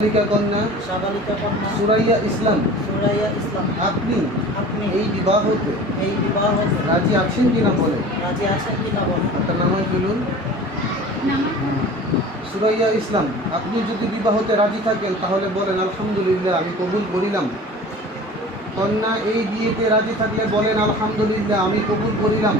কন্যা সাবালিকা কন্যা সুরাইয়া ইসলাম আপনি এই বিবাহতে রাজি আছেন কিনা বলে। রাজি আছেন কিনা বলেন। আপনার নাম বলুন। সুরাইয়া ইসলাম, আপনি যদি বিবাহতে রাজি থাকেন তাহলে বলেন আলহামদুলিল্লাহ, আমি কবুল করিলাম। কন্যা এই বিয়েতে রাজি থাকলে বলেন আলহামদুলিল্লাহ, আমি কবুল করিলাম।